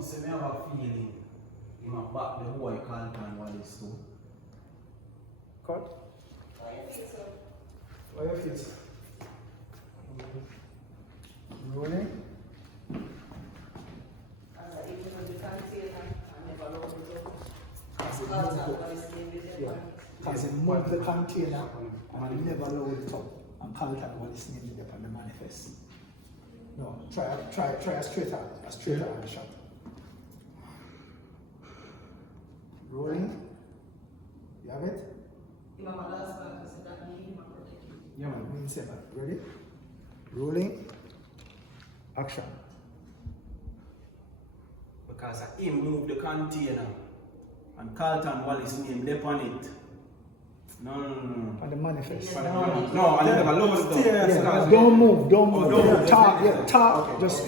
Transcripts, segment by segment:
know, so I have a feeling in my back the boy can't find what it's too. Cut. Why you feel so? Rolling. Because he moved the container and never load it up and call it what is needed upon the manifest. No, try a straight arm shot. Rolling. You have it? Yeah man, me and Seba. Ready? Rolling. Action. Because I moved the container and Carlton Wallace name left on it. No. On the manifest. No, I never lost it. Yeah, don't move. Talk. Okay, just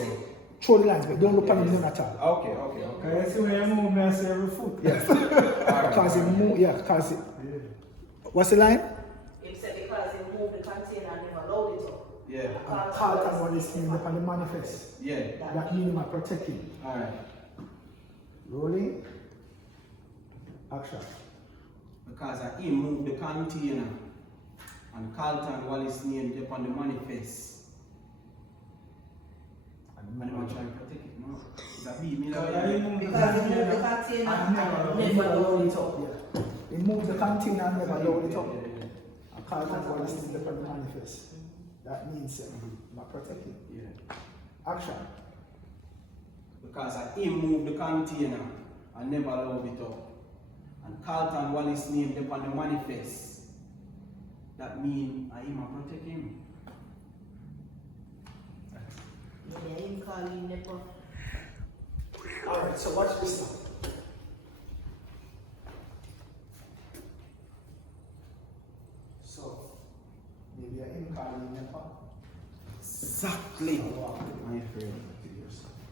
throw the lines, but don't look at him at all. Okay. Okay, so when you move, I see every foot. Yes. Because he move, because it. What's the line? It said because he moved the container and never loaded it up. Yeah. Carlton Wallace name upon the manifest. Yeah. That means I protect him. Alright. Rolling. Action. Because I moved the container and Carlton Wallace name left on the manifest. And I'm trying to protect it, no? That be me Because he moved the container and never loaded it up. Yeah. He moved the container and never load it up. And Carlton Wallace name upon the manifest. That means I'm protecting. Yeah. Action. Because I moved the container and never load it up. And Carlton Wallace name left on the manifest. That means I protect him. Yeah, him calling never. Alright, so watch this now. So, maybe I'm calling never. Exactly. My friend.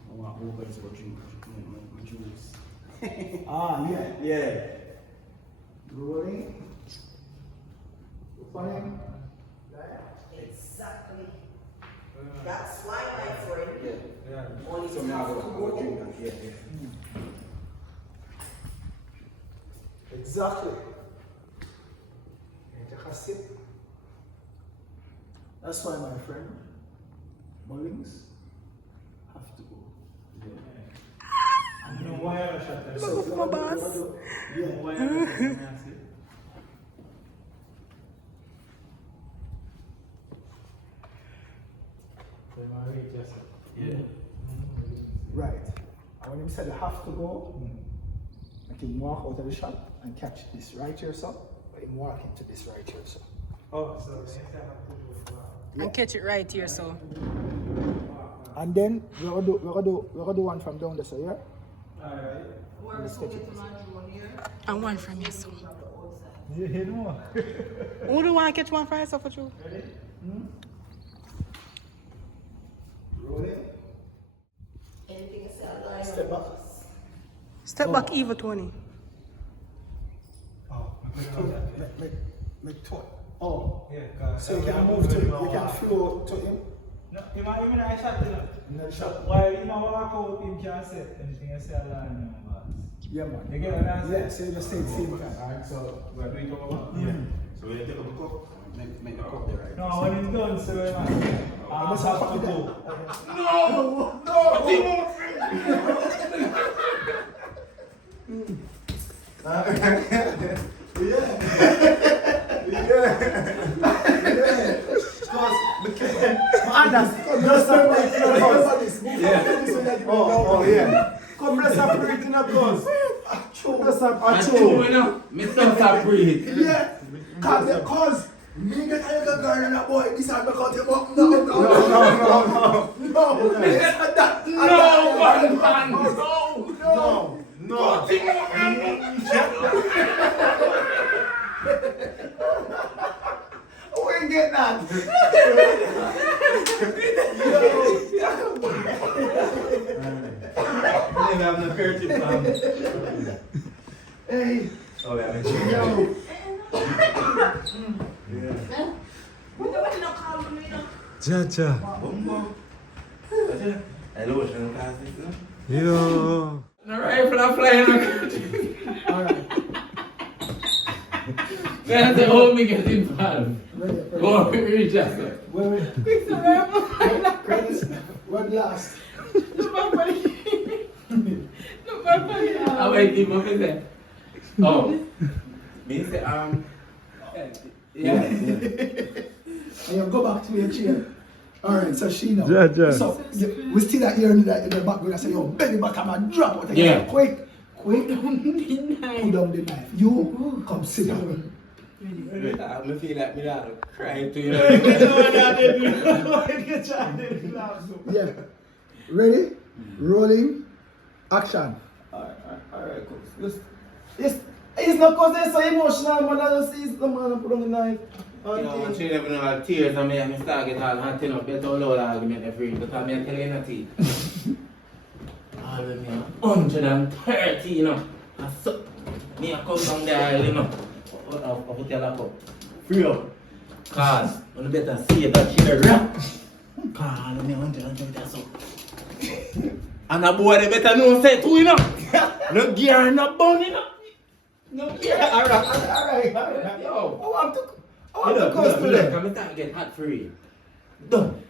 I want to go to drink my juice. Yeah. Rolling. Look on him. Exactly. That's why, my friend. Yeah. Only So to now I have to go drink go. that. Yeah. Exactly. And take a sip. That's why, my friend, Mullings have to go. You know why I shot that? So, my boss. You know why I shot that? Yeah. Right. And when he said you have to go, make him walk out of the shop and catch this right here, so. But him walk into this right here, so. Oh, so next time I have to go. And catch it right here, so. And then we're gonna do one from down there, so yeah? Alright. Where Let's we catch going it. to launch one here? And one from you, so. You know. Who do want to catch one for yourself for you? Ready? Rolling. Anything you say, I'll lie. Step back. Step back, Eva Tony. Oh, Make toe. Oh. yeah. So you can move to him, you can flow to him. No, you mean I shot it? In the shop. While you walk out, him can't say anything I say a lie in your boss. Yeah, man. You get what I'm saying? Yeah, so you just stay the same time. Alright, so we're doing it over? Yeah. So we take up a cup, make the cup there, right? No, when it's done, so we're not. I Let's have have to to go. Oh, yeah. Come, let's have breathe in a close. Me don't stop breathing. Yeah. Cause me get a little girl and a boy, this I because you up. No. We ain't get that. I have no kerchief. Hey. Oh, yeah. Yo. Cha. Hello, Yo. The rifle are flying. Alright. Then the whole me get involved. Ready. Go on, reach us. Wait. Fix the rifle. Credits. What last? Look back for it. Look back for it. I wait, keep up with that. Oh. Me say, yeah. And you go back to your chair. Alright, so she know. Ja. So we still that here in the background. I say, yo, belly button man, drop out. Yeah. Quick. Put down the knife. You come sit down. I feel like me not cry to you. Yeah. Ready? Rolling. Action. Alright, cool. It's not because they're so emotional, but I just see the man put on the knife. You know, when she never know all tears and me start get all hot, you know, better all out argument every because me tell you nothing. All of me 130, you know. And so, me I come down there, you know. I'll tell her up. Free up. Cause, you better see that chair rap. Cause all of me 130, that's so. And a boy they better know say too, you know. No gear, no bone, you know. No gear. Alright. Yo. I want to Look, close to them. I'm going to get hot for you. Done.